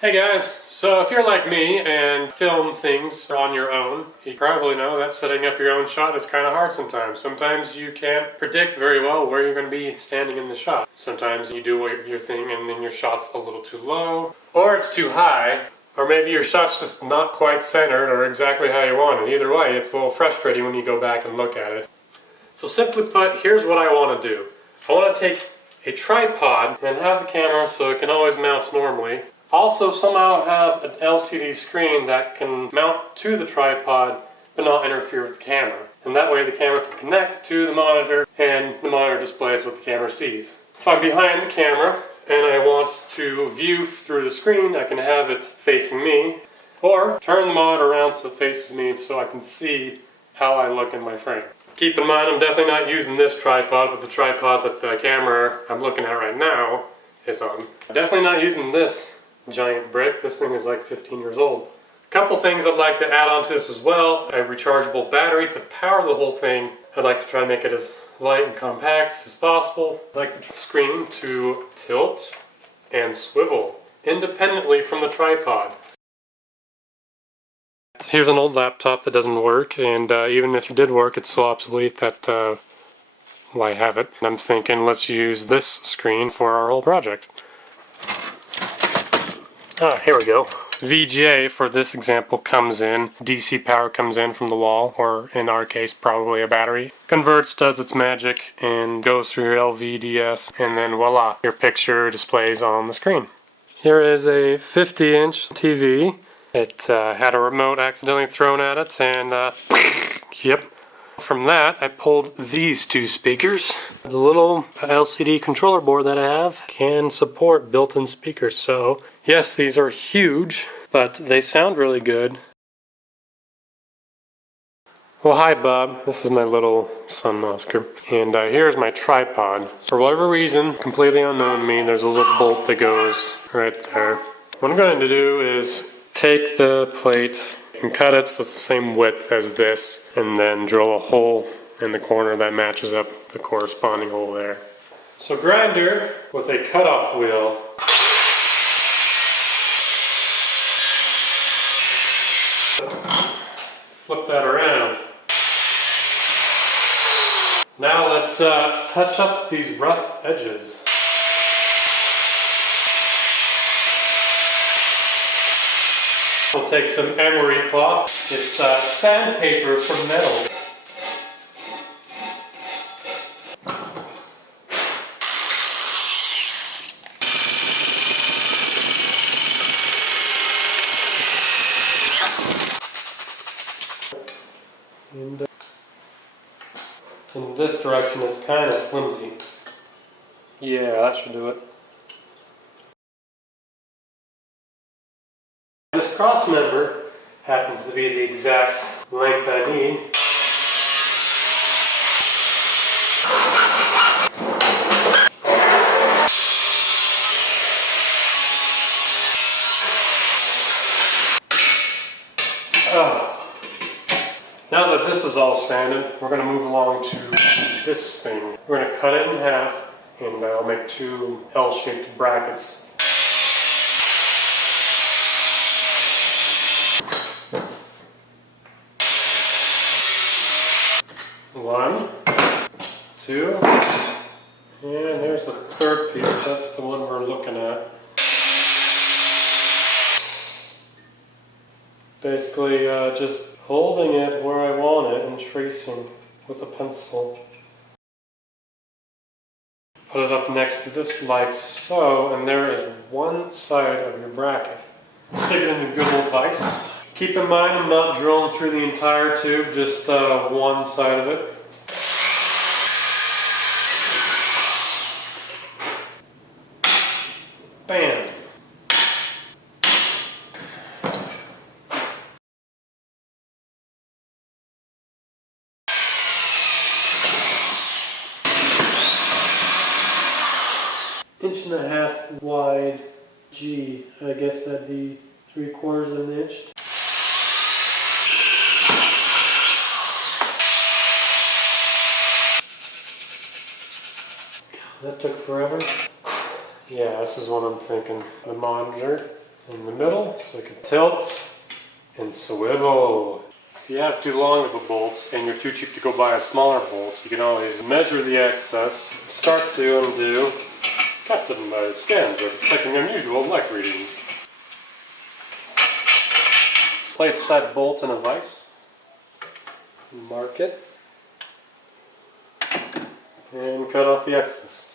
Hey guys, so if you're like me and film things on your own, you probably know that setting up your own shot is kind of hard sometimes. Sometimes you can't predict very well where you're going to be standing in the shot. Sometimes you do your thing and then your shot's a little too low, or it's too high, or maybe your shot's just not quite centered or exactly how you want it. Either way, it's a little frustrating when you go back and look at it. So simply put, here's what I want to do. I want to take a tripod and have the camera so it can always mount normally. Also somehow have an LCD screen that can mount to the tripod but not interfere with the camera. And that way the camera can connect to the monitor and the monitor displays what the camera sees. If I'm behind the camera and I want to view through the screen, I can have it facing me, or turn the monitor around so it faces me so I can see how I look in my frame. Keep in mind I'm definitely not using this tripod, but the tripod that the camera I'm looking at right now is on. Definitely not using this giant brick. This thing is like 15 years old. A couple things I'd like to add on to this as well. A rechargeable battery to power the whole thing. I'd like to try to make it as light and compact as possible. I'd like the screen to tilt and swivel independently from the tripod. Here's an old laptop that doesn't work, and even if it did work, it's so obsolete that why have it? I'm thinking let's use this screen for our whole project. Here we go. VGA for this example comes in, DC power comes in from the wall, or in our case probably a battery. Converts, does its magic, and goes through your LVDS, and then voila, your picture displays on the screen. Here is a 50-inch TV. It had a remote accidentally thrown at it, and yep. From that, I pulled these two speakers. The little LCD controller board that I have can support built-in speakers, so yes, these are huge, but they sound really good. Well, hi Bob, this is my little son Oscar, and here's my tripod. For whatever reason, completely unknown to me, there's a little bolt that goes right there. What I'm going to do is take the plate and cut it so it's the same width as this, and then drill a hole in the corner that matches up the corresponding hole there. So grinder with a cutoff wheel. Flip that around. Now let's touch up these rough edges. We'll take some emery cloth. It's sandpaper for metal. And in this direction it's kind of flimsy. Yeah, that should do it. This cross member happens to be the exact length I need. Now that this is all sanded, we're going to move along to this thing. We're going to cut it in half, and I'll make two L-shaped brackets. One, two, and here's the third piece. That's the one we're looking at. Basically just holding it where I want it and tracing with a pencil. Put it up next to this like so, and there is one side of your bracket. Stick it in the good old vise. Keep in mind I'm not drilling through the entire tube, just one side of it. Bam! Inch and a half wide. Gee, I guess that'd be 3/4 of an inch. That took forever. Yeah, this is what I'm thinking. The monitor in the middle so it can tilt and swivel. If you have too long of a bolt and you're too cheap to go buy a smaller bolt, you can always measure the excess, start to undo, cut them by scans or checking unusual neck readings. Place said bolt in a vise, mark it, and cut off the excess.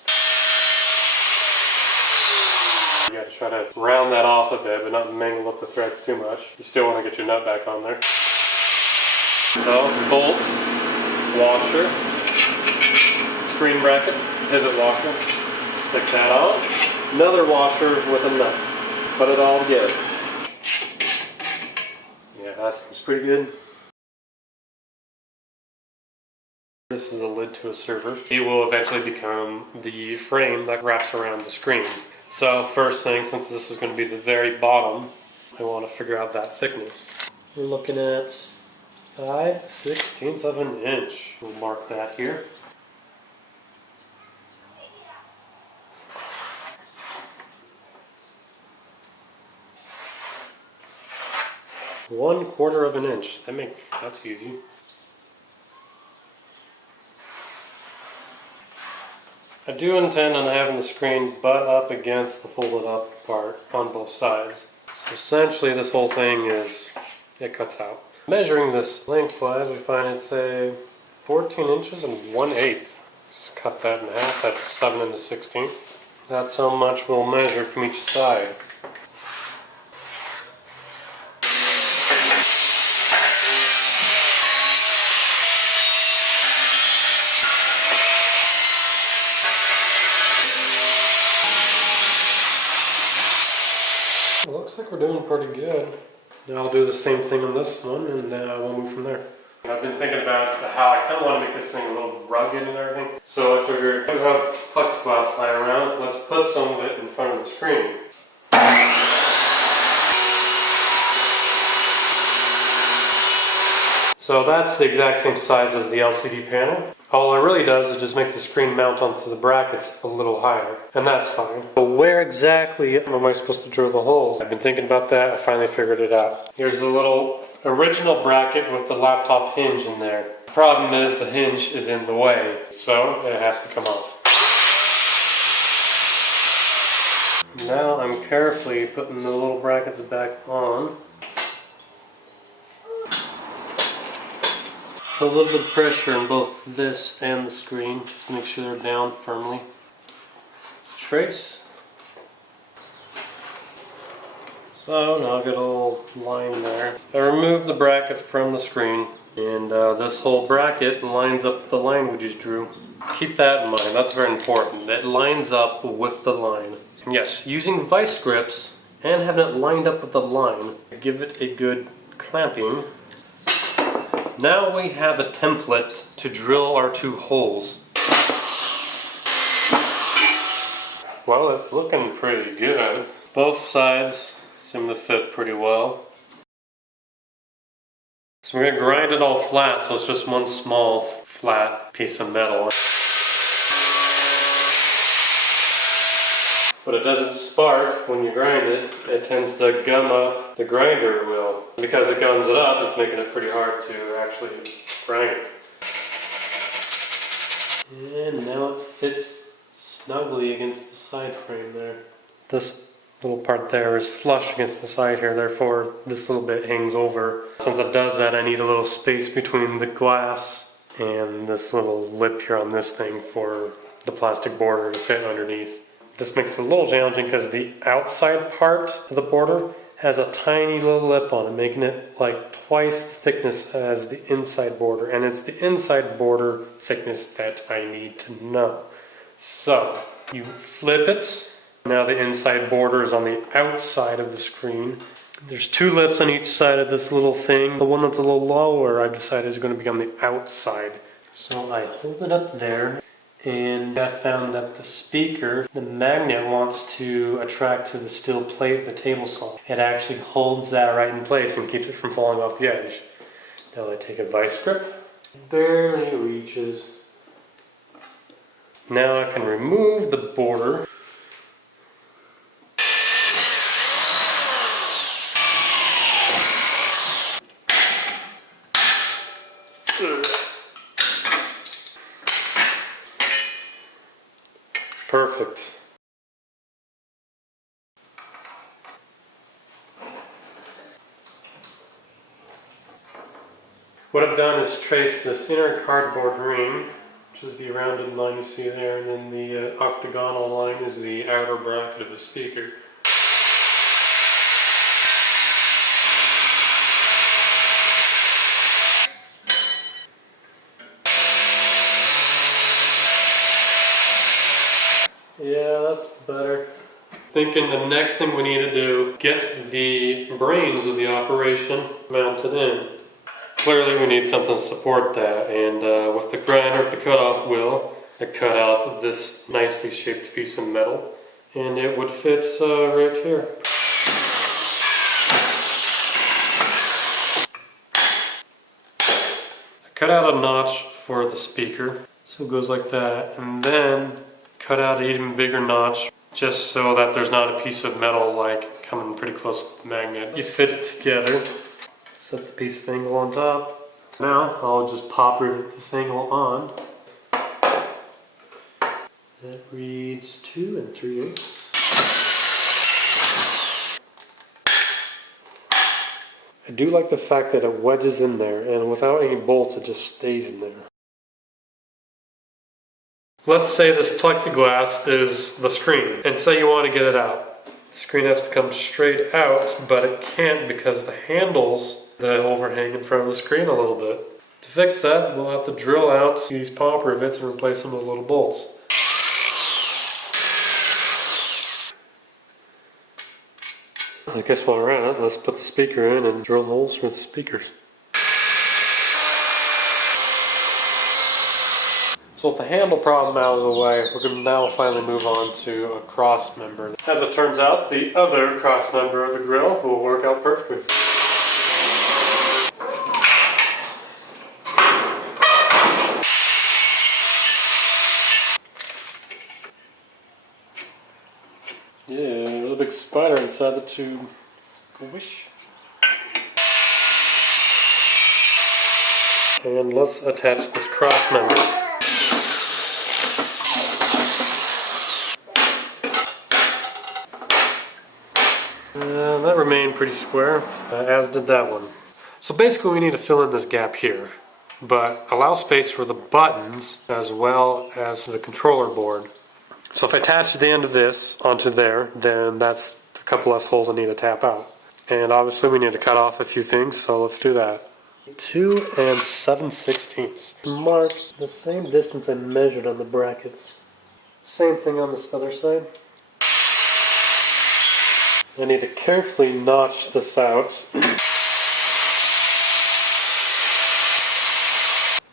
You got to try to round that off a bit, but not mangle up the threads too much. You still want to get your nut back on there. So, bolt, washer, screen bracket, pivot washer, stick that on. Another washer with a nut. Put it all together. Yeah, that seems pretty good. This is a lid to a server. It will eventually become the frame that wraps around the screen. So first thing, since this is going to be the very bottom, I want to figure out that thickness. We're looking at 5/16 of an inch. We'll mark that here. One-quarter of an inch. That's easy. I do intend on having the screen butt up against the folded up part on both sides. So essentially this whole thing it cuts out. Measuring this lengthwise, we find it's a 14 inches and 1/8. Just cut that in half, that's 7 1/16. That's how much we'll measure from each side. Looks like we're doing pretty good. Now I'll do the same thing on this one and we'll move from there. I've been thinking about how I kind of want to make this thing a little rugged and everything. So I figured we have plexiglass lying around. Let's put some of it in front of the screen. So that's the exact same size as the LCD panel. All it really does is just make the screen mount onto the brackets a little higher, and that's fine. But where exactly am I supposed to drill the holes? I've been thinking about that, I finally figured it out. Here's the little original bracket with the laptop hinge in there. The problem is the hinge is in the way, so it has to come off. Now I'm carefully putting the little brackets back on. A little bit of pressure on both this and the screen, just to make sure they're down firmly. Trace. So now I've got a little line there. I removed the bracket from the screen, and this whole bracket lines up with the line we just drew. Keep that in mind, that's very important. It lines up with the line. And yes, using vice grips and having it lined up with the line, give it a good clamping. Now we have a template to drill our two holes. Well, it's looking pretty good. Both sides seem to fit pretty well. So we're going to grind it all flat, so it's just one small flat piece of metal. But it doesn't spark when you grind it. It tends to gum up the grinder wheel. Because it gums it up, it's making it pretty hard to actually grind it. And now it fits snugly against the side frame there. This little part there is flush against the side here, therefore this little bit hangs over. Since it does that, I need a little space between the glass and this little lip here on this thing for the plastic border to fit underneath. This makes it a little challenging because the outside part of the border has a tiny little lip on it, making it like twice the thickness as the inside border. And it's the inside border thickness that I need to know. So, you flip it. Now the inside border is on the outside of the screen. There's two lips on each side of this little thing. The one that's a little lower, I've decided is going to be on the outside. So I hold it up there. And I found that the speaker, the magnet wants to attract to the steel plate, the table saw. It actually holds that right in place and keeps it from falling off the edge. Now I take a vice grip, it barely reaches. Now I can remove the border. perfect. What I've done is trace this inner cardboard ring, which is the rounded line you see there, and then the octagonal line is the outer bracket of the speaker. Yeah, that's better. Thinking the next thing we need to do, get the brains of the operation mounted in. Clearly we need something to support that, and with the grinder, with the cutoff wheel, I cut out this nicely shaped piece of metal, and it would fit right here. I cut out a notch for the speaker, so it goes like that, and then cut out an even bigger notch just so that there's not a piece of metal like coming pretty close to the magnet. You fit it together. Set the piece of angle on top. Now I'll just pop this angle on. That reads 2 3/8. I do like the fact that it wedges in there, and without any bolts it just stays in there. Let's say this plexiglass is the screen, and say you want to get it out. The screen has to come straight out, but it can't because the handles that overhang in front of the screen a little bit. To fix that, we'll have to drill out these pop rivets and replace them with little bolts. I guess while we're at it, let's put the speaker in and drill holes for the speakers. So with the handle problem out of the way, we're going to now finally move on to a cross member. As it turns out, the other cross member of the grill will work out perfectly. Yeah, there's a big spider inside the tube. Squish. And let's attach this cross member. That remained pretty square, as did that one. So basically we need to fill in this gap here, but allow space for the buttons as well as the controller board. So if I attach the end of this onto there, then that's a couple less holes I need to tap out. And obviously we need to cut off a few things, so let's do that. 2 7/16. Mark the same distance I measured on the brackets. Same thing on this other side. I need to carefully notch this out.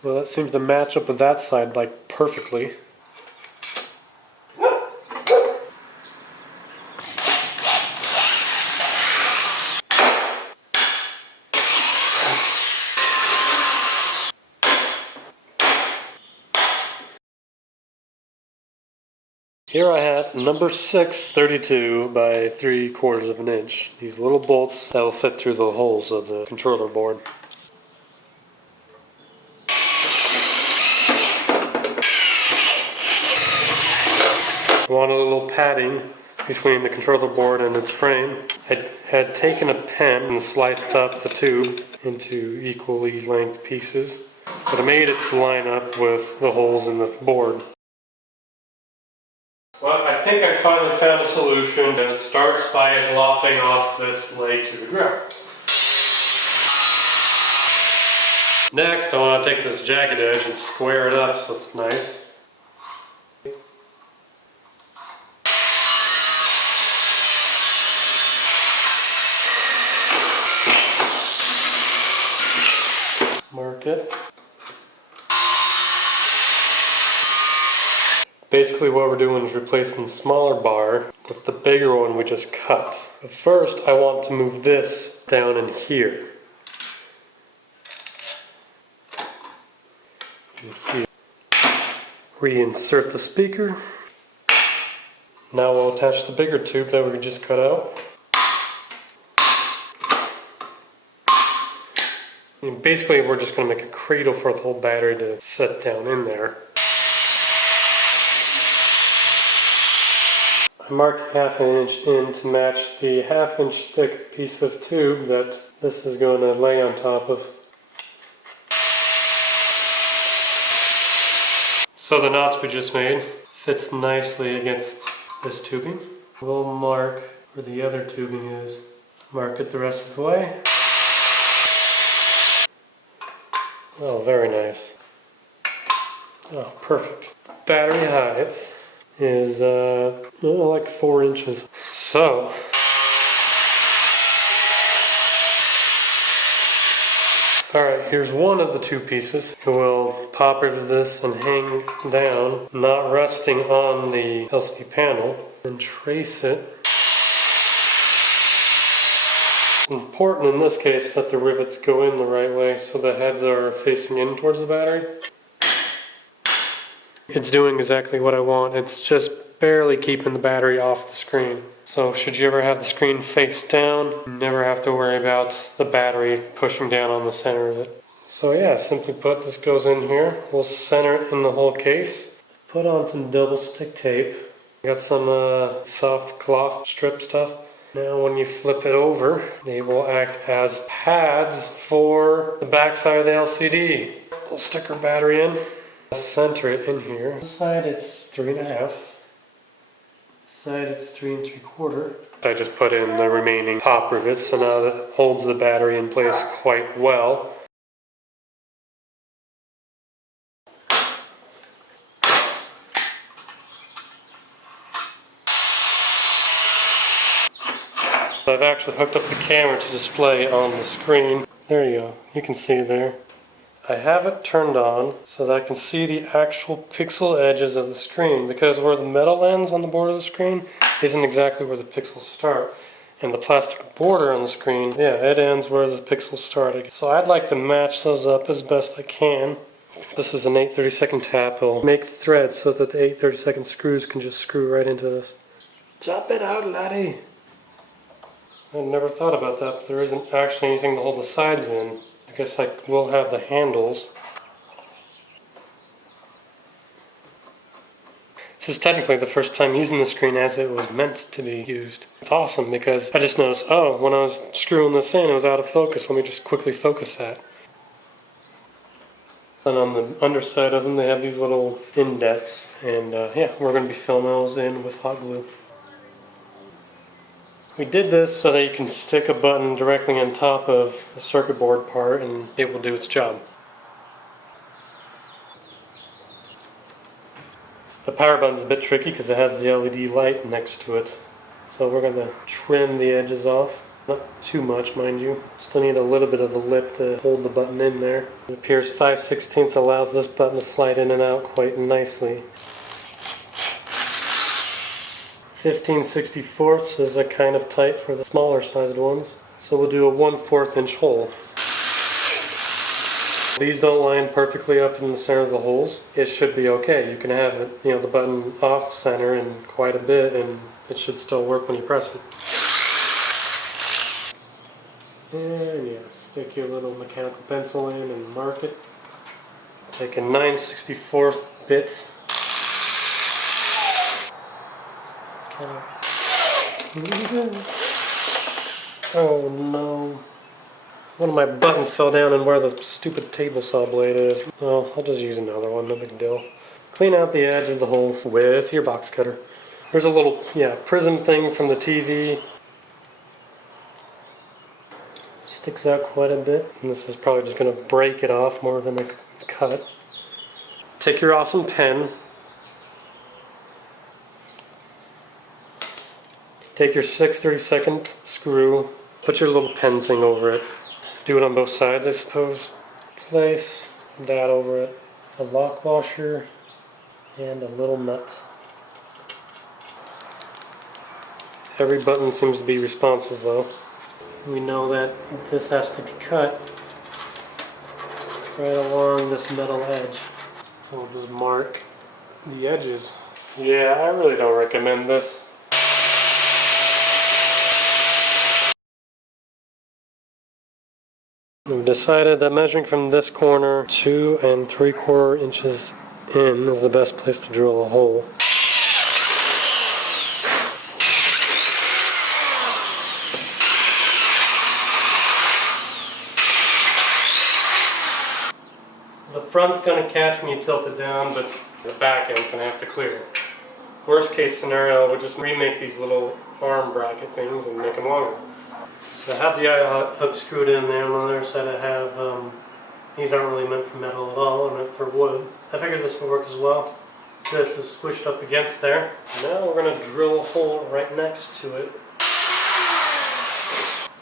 Well, that seems to match up with that side like perfectly. Here I have number 6 32 by 3/4 of an inch. These little bolts that will fit through the holes of the controller board. I want a little padding between the controller board and its frame. I had taken a pen and sliced up the tube into equally length pieces, but I made it to line up with the holes in the board. Well, I think I finally found a solution, and it starts by lopping off this leg to the ground. Next, I want to take this jagged edge and square it up so it's nice. Mark it. Basically what we're doing is replacing the smaller bar with the bigger one we just cut. But first I want to move this down in here. Reinsert the speaker. Now we'll attach the bigger tube that we just cut out. And basically we're just going to make a cradle for the whole battery to set down in there. I marked half an inch in to match the half-inch thick piece of tube that this is going to lay on top of. So the knots we just made fits nicely against this tubing. We'll mark where the other tubing is. Mark it the rest of the way. Oh, very nice. Oh, perfect. Battery height is like 4 inches. So, alright, here's one of the two pieces. We'll pop into this and hang down, not resting on the LCD panel, and trace it. Important in this case that the rivets go in the right way so the heads are facing in towards the battery. It's doing exactly what I want. It's just barely keeping the battery off the screen. So should you ever have the screen face down, you never have to worry about the battery pushing down on the center of it. So yeah, simply put, this goes in here. We'll center it in the whole case. Put on some double stick tape. Got some soft cloth strip stuff. Now when you flip it over, they will act as pads for the back side of the LCD. We'll stick our battery in. Center it in here. This side it's 3.5. This side it's 3 3/4. I just put in the remaining top rivets, so now that holds the battery in place quite well. I've actually hooked up the camera to display on the screen. There you go. You can see there. I have it turned on so that I can see the actual pixel edges of the screen, because where the metal ends on the border of the screen isn't exactly where the pixels start. And the plastic border on the screen, yeah, it ends where the pixels start. So I'd like to match those up as best I can. This is an 8/32 tap. It'll make threads so that the 8/32 screws can just screw right into this. Chop it out, laddie! I never thought about that, but there isn't actually anything to hold the sides in. I guess I will have the handles. This is technically the first time using the screen as it was meant to be used. It's awesome because I just noticed, oh, when I was screwing this in, it was out of focus. Let me just quickly focus that. And on the underside of them, they have these little indents. And yeah, we're going to be filling those in with hot glue. We did this so that you can stick a button directly on top of the circuit board part and it will do its job. The power button's a bit tricky because it has the LED light next to it. So we're going to trim the edges off. Not too much, mind you. Still need a little bit of a lip to hold the button in there. It appears 5/16 allows this button to slide in and out quite nicely. 15/64 is a kind of tight for the smaller sized ones. So we'll do a 1/4 inch hole. These don't line perfectly up in the center of the holes. It should be okay. You can have it, the button off center and quite a bit, and it should still work when you press it. And yeah, stick your little mechanical pencil in and mark it. Take a 9/64 bit. Oh no. One of my buttons fell down and where the stupid table saw blade is. Well, I'll just use another one, no big deal. Clean out the edge of the hole with your box cutter. There's a little, prism thing from the TV. Sticks out quite a bit. And this is probably just going to break it off more than a cut. Take your awesome pen. Take your 6/32 screw. Put your little pen thing over it. Do it on both sides, I suppose. Place that over it. A lock washer and a little nut. Every button seems to be responsive though. We know that this has to be cut right along this metal edge. So we'll just mark the edges. Yeah, I really don't recommend this. We've decided that measuring from this corner 2 3/4 inches in is the best place to drill a hole. front's going to catch when you tilt it down, but the back end's going to have to clear it. Worst case scenario, we'll just remake these little arm bracket things and make them longer. So I have the eye hook screwed in there. On the other side I have, these aren't really meant for metal at all, they're meant for wood. I figured this would work as well. This is squished up against there. Now we're going to drill a hole right next to it.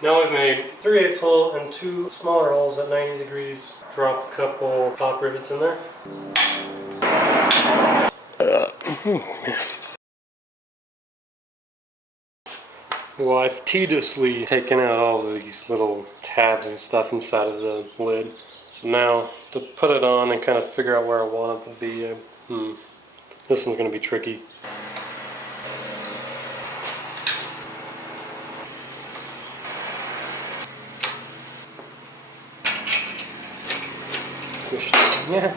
Now we've made 3/8 hole and 2 smaller holes at 90 degrees. Drop a couple top rivets in there. Well, I've tediously taken out all of these little tabs and stuff inside of the lid. So now, to put it on and kind of figure out where I want it to be, this one's going to be tricky. Yeah.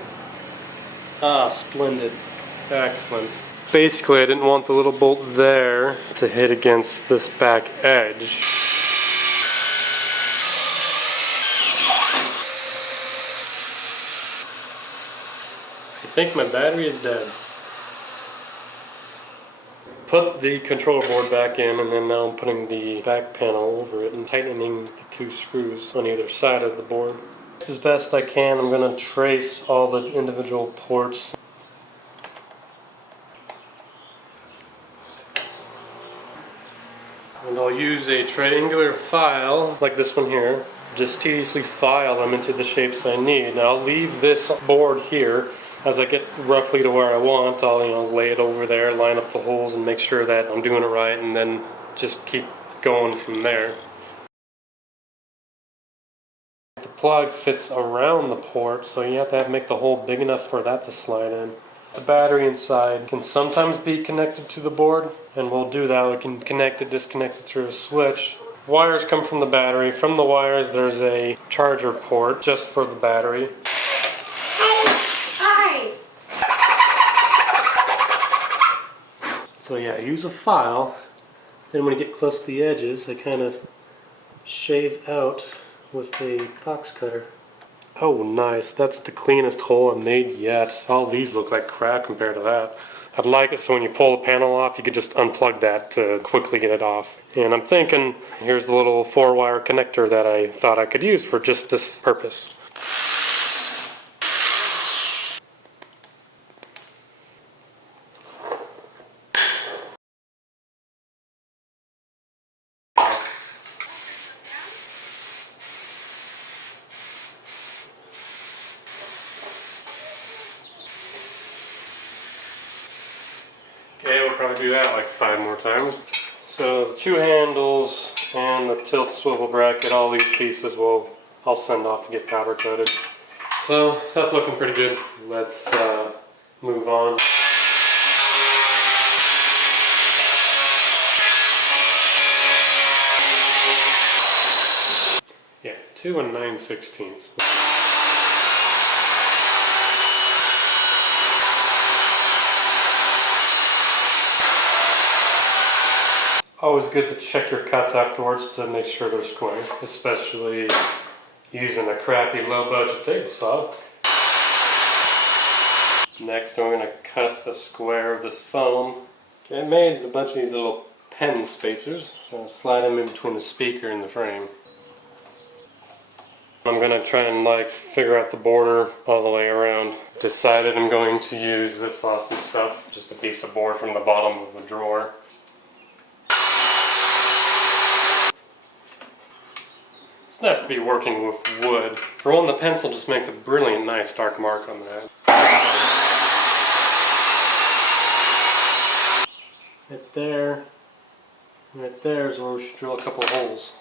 Ah, splendid. Excellent. Basically, I didn't want the little bolt there to hit against this back edge. I think my battery is dead. Put the controller board back in, and then now I'm putting the back panel over it and tightening the 2 screws on either side of the board. As best I can, I'm going to trace all the individual ports. And I'll use a triangular file, like this one here, just tediously file them into the shapes I need. Now I'll leave this board here. As I get roughly to where I want, I'll lay it over there, line up the holes and make sure that I'm doing it right, and then just keep going from there. The plug fits around the port, so you have to make the hole big enough for that to slide in. The battery inside can sometimes be connected to the board, and we'll do that. We can connect it, disconnect it through a switch. Wires come from the battery. From the wires there's a charger port just for the battery. So yeah, use a file. Then when you get close to the edges, I kind of shave out with a box cutter. Oh nice, that's the cleanest hole I've made yet. All these look like crap compared to that. I'd like it so when you pull the panel off, you could just unplug that to quickly get it off. And I'm thinking, here's the little 4-wire connector that I thought I could use for just this purpose. Okay, we'll probably do that like 5 more times. So the 2 handles and the tilt swivel bracket, all these pieces I'll send off to get powder coated. So that's looking pretty good. Let's move on. Yeah, 2 9/16. Always good to check your cuts afterwards to make sure they're square, especially using a crappy low-budget table saw. Next, we're going to cut a square of this foam. Okay, I made a bunch of these little pen spacers. I'm going to slide them in between the speaker and the frame. I'm going to try and figure out the border all the way around. Decided I'm going to use this awesome stuff, just a piece of board from the bottom of the drawer. It's nice to be working with wood. For one, the pencil just makes a brilliant, nice dark mark on that. Right there is where we should drill a couple of holes.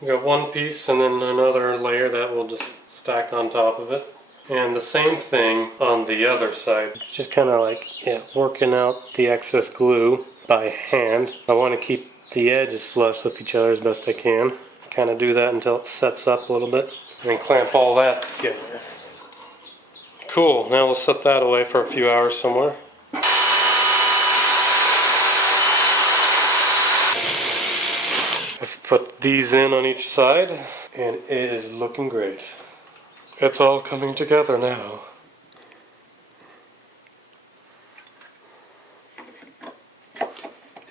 We got one piece and then another layer that will just stack on top of it. And the same thing on the other side. Just kind of working out the excess glue by hand. I want to keep the edges flush with each other as best I can. Kind of do that until it sets up a little bit. And then clamp all that together. Cool, now we'll set that away for a few hours somewhere. I've Put these in on each side, and it is looking great. It's all coming together now.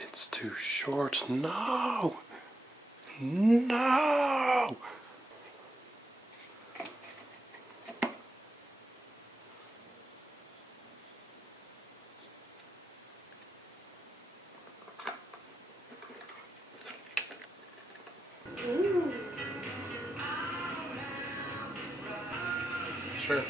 It's too short. No! No! Sure.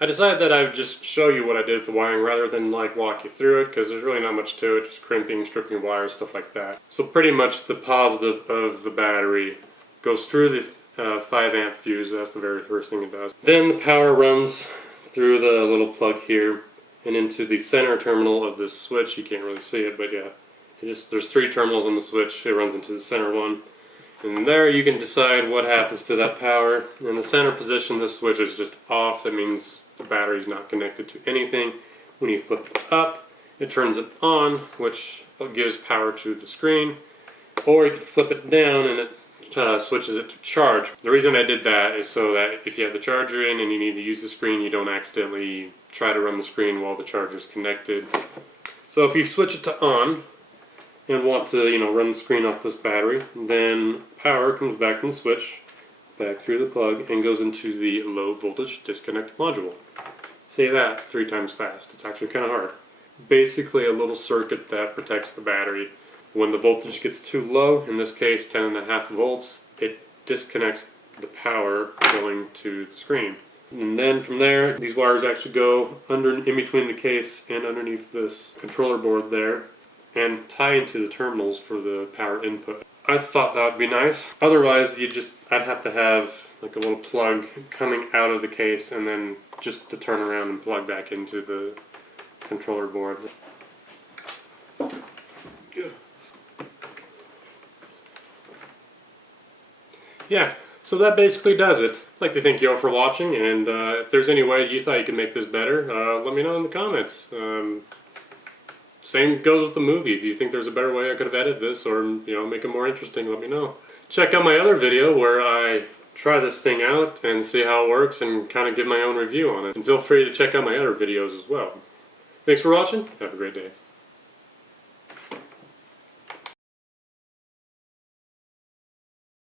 I decided that I would just show you what I did with the wiring rather than like walk you through it, because there's really not much to it, just crimping, stripping wires, stuff like that. So pretty much the positive of the battery goes through the 5 amp fuse. That's the very first thing it does. Then the power runs through the little plug here and into the center terminal of this switch. You can't really see it, but yeah, there's 3 terminals on the switch. It runs into the center one. And there you can decide what happens to that power. In the center position, this switch is just off. That means the battery's not connected to anything. When you flip it up, it turns it on, which gives power to the screen. Or you can flip it down and it switches it to charge. The reason I did that is so that if you have the charger in and you need to use the screen, you don't accidentally try to run the screen while the charger is connected. So if you switch it to on, and want to, run the screen off this battery, then power comes back from the switch, back through the plug, and goes into the low voltage disconnect module. Say that 3 times fast. It's actually kind of hard. Basically a little circuit that protects the battery. When the voltage gets too low, in this case 10.5 volts, it disconnects the power going to the screen. And then from there, these wires actually go in between the case and underneath this controller board there, and tie into the terminals for the power input. I thought that would be nice. Otherwise, I'd have to have like a little plug coming out of the case and then just to turn around and plug back into the controller board. Yeah, so that basically does it. I'd like to thank you all for watching, and if there's any way you thought you could make this better, let me know in the comments. Same goes with the movie. If you think there's a better way I could have edited this or make it more interesting, let me know. Check out my other video where I try this thing out and see how it works and kind of give my own review on it. And feel free to check out my other videos as well. Thanks for watching. Have a great day.